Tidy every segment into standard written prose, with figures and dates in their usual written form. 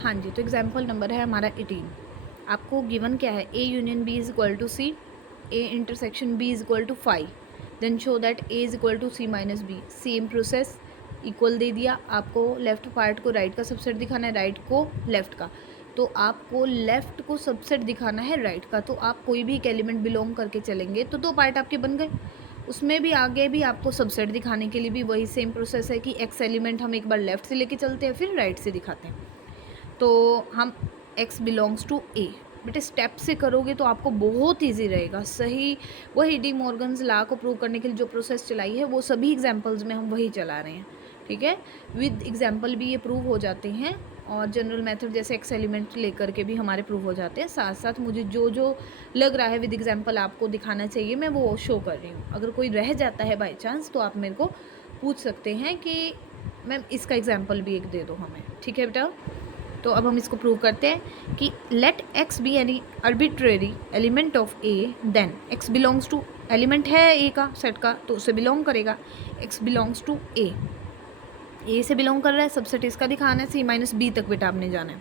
हाँ जी, तो example number है हमारा 18। आपको गिवन क्या है, A union B is equal to C, A intersection B is equal to 5, then show that A is equal to C minus B. Same process, equal दे दिया आपको, लेफ्ट पार्ट को right का सबसेट दिखाना है, right को left का। तो आपको लेफ्ट को सबसेट दिखाना है राइट का, तो आप कोई भी एक एलिमेंट बिलोंग करके चलेंगे तो दो पार्ट आपके बन गए। उसमें भी आगे भी आपको सबसेट दिखाने के लिए भी वही सेम प्रोसेस है कि एक्स एलिमेंट हम एक बार लेफ्ट से लेके चलते हैं, फिर राइट से दिखाते हैं। तो हम x बिलोंग्स टू ए, बेटे स्टेप से करोगे तो आपको बहुत इजी रहेगा। सही वही डी मॉर्गन्स लॉ को प्रूव करने के लिए जो प्रोसेस चलाई है वो सभी एग्जांपल्स में हम वही चला रहे हैं, ठीक है। विद एग्जांपल भी ये प्रूव हो जाते हैं, और जनरल मेथड जैसे एक्स एलिमेंट लेकर के भी हमारे प्रूव हो जाते हैं। साथ साथ मुझे जो जो लग रहा है विद एग्जांपल आपको दिखाना चाहिए, मैं वो शो कर रही हूँ। अगर कोई रह जाता है बाई चांस तो आप मेरे को पूछ सकते हैं कि मैम इसका एग्जाम्पल भी एक दे दो हमें, ठीक है बेटा। तो अब हम इसको प्रूव करते हैं कि let x be any arbitrary element of A, then x belongs to, element है ए का सेट का तो उसे बिलोंग करेगा, x बिलोंग्स टू ए से बिलोंग कर रहा है, सबसेट इसका दिखाना है, सी माइनस बी तक बेटा आपने जाना है।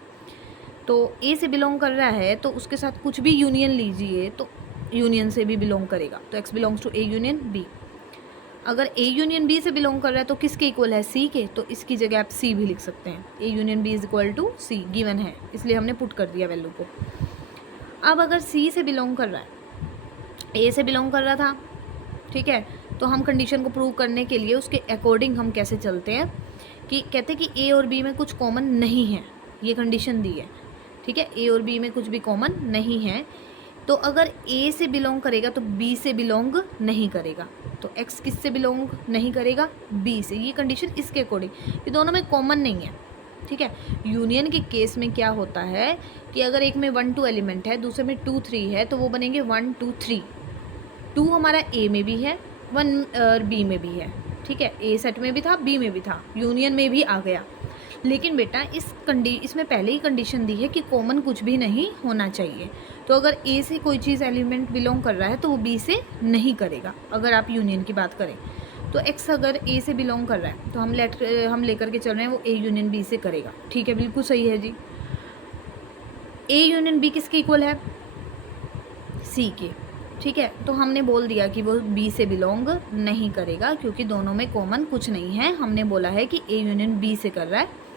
तो ए से बिलोंग कर रहा है तो उसके साथ कुछ भी यूनियन लीजिए तो यूनियन से भी बिलोंग करेगा, तो x belongs to A union B. अगर ए यूनियन बी से बिलोंग कर रहा है तो किसके इक्वल है, सी के, तो इसकी जगह आप सी भी लिख सकते हैं। A union B is equal to C given है, इसलिए हमने पुट कर दिया वैल्यू को। अब अगर सी से बिलोंग कर रहा है, ए से बिलोंग कर रहा था, ठीक है, तो हम कंडीशन को प्रूव करने के लिए उसके अकॉर्डिंग हम कैसे चलते हैं कि कहते हैं कि ए और बी में कुछ कॉमन नहीं है, ये कंडीशन दी है, ठीक है। ए और बी में कुछ भी कॉमन नहीं है, तो अगर ए से बिलोंग करेगा तो बी से बिलोंग नहीं करेगा, तो x किस से बिलोंग नहीं करेगा, b से। ये कंडीशन इसके अकॉर्डिंग, ये दोनों में कॉमन नहीं है, ठीक है। यूनियन के केस में क्या होता है कि अगर एक में 1 2 एलिमेंट है, दूसरे में 2 3 है, तो वो बनेंगे 1 2 3। 2 हमारा ए में भी है, 1 बी में भी है, ठीक है। ए सेट में भी था, बी में भी था, यूनियन में भी आ गया। लेकिन बेटा इसमें पहले ही कंडीशन दी है कि कॉमन कुछ भी नहीं होना चाहिए। तो अगर ए से कोई चीज़ एलिमेंट बिलोंग कर रहा है तो वो बी से नहीं करेगा। अगर आप यूनियन की बात करें तो एक्स अगर ए से बिलोंग कर रहा है तो हम लेकर के चल रहे हैं वो ए यूनियन बी से करेगा, ठीक है, बिल्कुल सही है जी। ए यूनियन बी किसके इक्वल है, सी के, ठीक है। तो हमने बोल दिया कि वो बी से बिलोंग नहीं करेगा क्योंकि दोनों में कॉमन कुछ नहीं है। हमने बोला है कि ए यूनियन बी से कर रहा है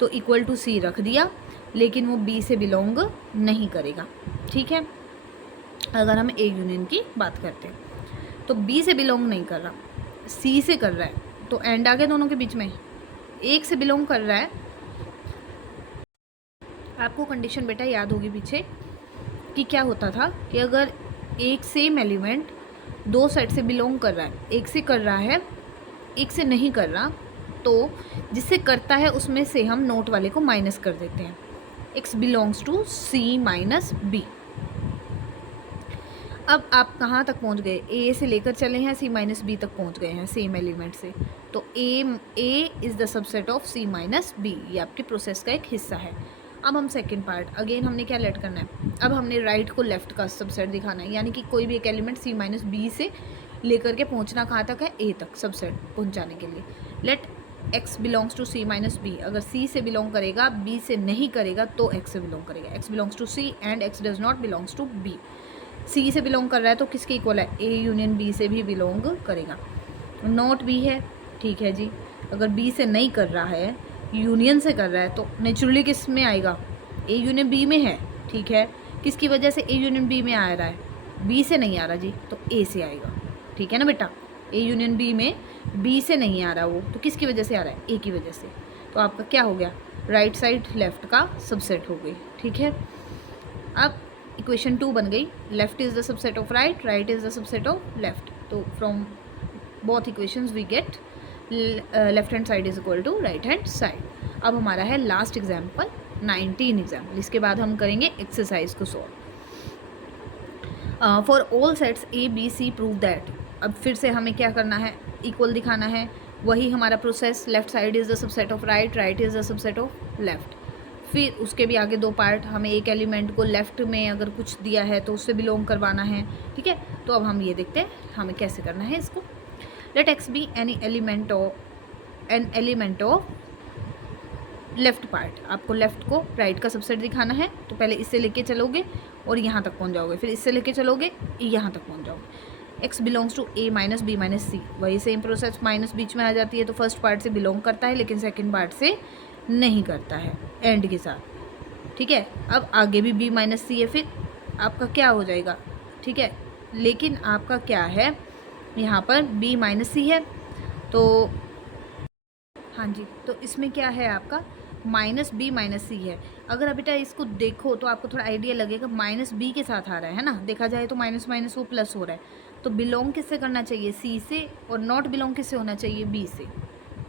तो इक्वल टू सी रख दिया, लेकिन वो बी से बिलोंग नहीं करेगा, ठीक है। अगर हम ए यूनियन की बात करते हैं तो बी से बिलोंग नहीं कर रहा, सी से कर रहा है, तो एंड आ गया दोनों के बीच में, एक से बिलोंग कर रहा है। आपको कंडीशन बेटा याद होगी पीछे कि क्या होता था कि अगर एक सेम एलिमेंट दो सेट से बिलोंग कर रहा है, एक से कर रहा है एक से नहीं कर रहा, तो जिससे करता है उसमें से हम नोट वाले को माइनस कर देते हैं, x belongs to C minus B. अब आप कहाँ तक पहुँच गए, ए से लेकर चले हैं सी माइनस बी तक पहुँच गए हैं सेम एलिमेंट से, तो A is the subset of C minus B, ये आपके प्रोसेस का एक हिस्सा है। अब हम सेकेंड पार्ट अगेन हमने क्या लेट करना है, अब हमने राइट को लेफ्ट का सबसेट दिखाना है, यानी कि कोई भी एक एलिमेंट सी माइनस बी से लेकर के पहुँचना कहाँ तक है, ए तक सबसेट पहुँचाने के लिए। Let x belongs to C minus B, अगर c से बिलोंग करेगा b से नहीं करेगा तो x से बिलोंग करेगा, x belongs to c and x does not belongs to b। c से बिलोंग कर रहा है तो किसके इक्वल है, a यूनियन b से भी बिलोंग करेगा, नॉट b है, ठीक है जी। अगर b से नहीं कर रहा है, यूनियन से कर रहा है, तो नेचुरली किस में आएगा, a यूनियन b में है, ठीक है। किसकी वजह से a यूनियन b में आ रहा है, b से नहीं आ रहा जी, तो a से आएगा, ठीक है ना बेटा। ए यूनियन बी में बी से नहीं आ रहा, वो तो किसकी वजह से आ रहा है, ए की वजह से। तो आपका क्या हो गया, राइट साइड लेफ्ट का सबसेट हो गई, ठीक है। अब इक्वेशन 2 बन गई, left is the subset of right, right is the subset of left, तो from both equations we get left hand side is equal to right hand side. अब हमारा है लास्ट एग्जाम्पल 19 एग्जाम्पल, इसके बाद हम करेंगे एक्सरसाइज को solve. For all sets A B C prove that, अब फिर से हमें क्या करना है, इक्वल दिखाना है, वही हमारा process, left side is the subset of right, right is the subset of left. फिर उसके भी आगे दो पार्ट, हमें एक एलिमेंट को लेफ्ट में अगर कुछ दिया है तो उससे बिलोंग करवाना है, ठीक है। तो अब हम ये देखते हैं हमें कैसे करना है इसको। Let X be any element of left part, आपको लेफ़्ट को राइट का सबसेट दिखाना है तो पहले इससे लेके चलोगे और यहाँ तक पहुँच जाओगे, फिर इससे लेके चलोगे यहाँ तक पहुँच जाओगे। x belongs to a minus B minus C, वही सेम प्रोसेस, माइनस बीच में आ जाती है तो फर्स्ट पार्ट से बिलोंग करता है लेकिन सेकेंड पार्ट से नहीं करता है एंड के साथ। ठीक है, अब आगे भी b माइनस सी है, फिर आपका क्या हो जाएगा। ठीक है, लेकिन आपका क्या है यहाँ पर b माइनस सी है, तो हाँ जी, तो इसमें क्या है आपका माइनस बी माइनस सी है। अगर बेटा इसको देखो तो आपको थोड़ा आइडिया लगेगा, माइनस बी के साथ आ रहा है ना, देखा जाए तो माइनस माइनस वो प्लस हो रहा है, तो बिलोंग किससे करना चाहिए, सी से, और नॉट बिलोंग किससे होना चाहिए, बी से।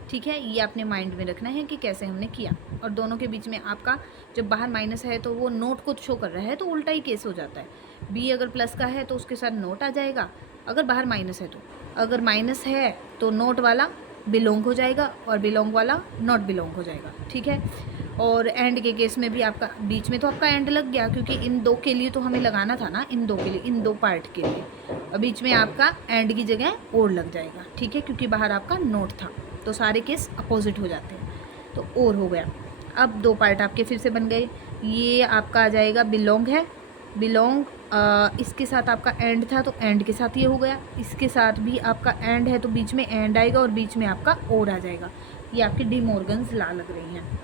ठीक है, ये आपने माइंड में रखना है कि कैसे हमने किया। और दोनों के बीच में आपका जब बाहर माइनस है तो वो नोट को शो कर रहा है तो उल्टा ही केस हो जाता है। बी अगर प्लस का है तो उसके साथ नोट आ जाएगा, अगर बाहर माइनस है तो, अगर माइनस है तो नोट वाला बिलोंग हो जाएगा और बिलोंग वाला नॉट बिलोंग हो जाएगा। ठीक है, और एंड के केस में भी आपका बीच में तो आपका एंड लग गया, क्योंकि इन दो के लिए तो हमें लगाना था ना, इन दो के लिए, इन दो पार्ट के लिए, और बीच में आपका एंड की जगह और लग जाएगा। ठीक है, क्योंकि बाहर आपका नोट था, तो सारे केस अपोजिट हो जाते हैं, तो और हो गया। अब दो पार्ट आपके फिर से बन गए, ये आपका आ जाएगा बिलोंग है, बिलोंग इसके साथ आपका एंड था तो एंड के साथ ये हो गया, इसके साथ भी आपका एंड है तो बीच में एंड आएगा और बीच में आपका और आ जाएगा। ये आपकी डी मॉर्गन्स लॉ लग रही हैं।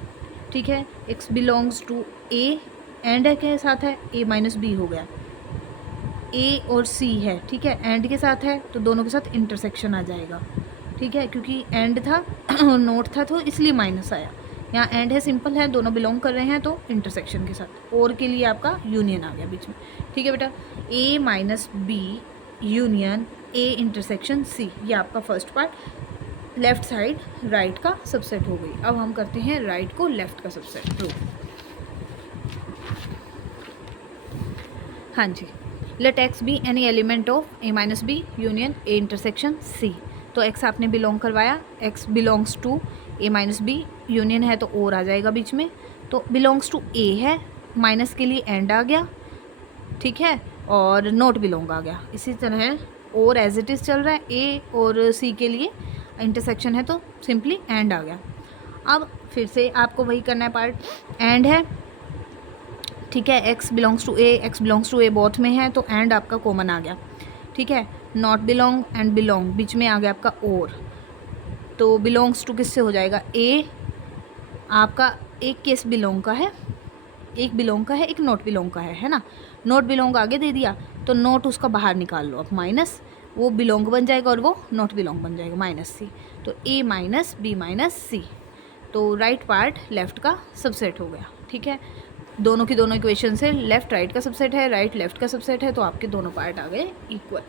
ठीक है, x belongs to a, and है के साथ है a माइनस बी हो गया, a और c है। ठीक है, एंड के साथ है तो दोनों के साथ इंटरसेक्शन आ जाएगा। ठीक है, क्योंकि एंड था और नोट था तो इसलिए माइनस आया, यहाँ एंड है, सिंपल है, दोनों बिलोंग कर रहे हैं तो इंटरसेक्शन के साथ, और के लिए आपका यूनियन आ गया बीच में। ठीक है बेटा, a minus B union a intersection c, ये आपका first part left side right का सबसेट हो गई। अब हम करते हैं राइट को लेफ़्ट का सबसेट प्रूव। हाँ जी, let x be any element of a minus B union a intersection c, तो x आपने बिलोंग करवाया, x belongs to a minus B, union है तो और आ जाएगा बीच में, तो बिलोंग्स टू a है, माइनस के लिए एंड आ गया। ठीक है, और नोट बिलोंग आ गया। इसी तरह और एज इट इज़ चल रहा है, a और c के लिए इंटरसेक्शन है तो सिंपली एंड आ गया। अब फिर से आपको वही करना है पार्ट, एंड है। ठीक है, x belongs to a, x belongs to a both में है तो एंड आपका कॉमन आ गया। ठीक है, नॉट बिलोंग एंड बिलोंग बीच में आ गया आपका और, तो बिलोंग्स टू किससे हो जाएगा, a आपका एक केस बिलोंग का है, एक बिलोंग का है, एक नॉट बिलोंग का है ना, नॉट बिलोंग आगे दे दिया तो नॉट उसका बाहर निकाल लो, अब माइनस वो बिलोंग बन जाएगा और वो नॉट बिलोंग बन जाएगा, माइनस सी, तो a माइनस बी माइनस सी, तो राइट पार्ट लेफ़्ट का सबसेट हो गया। ठीक है, दोनों की दोनों इक्वेशन से लेफ़्ट राइट का सबसेट है, राइट लेफ़्ट का सबसेट है, तो आपके दोनों पार्ट आ गए इक्वल।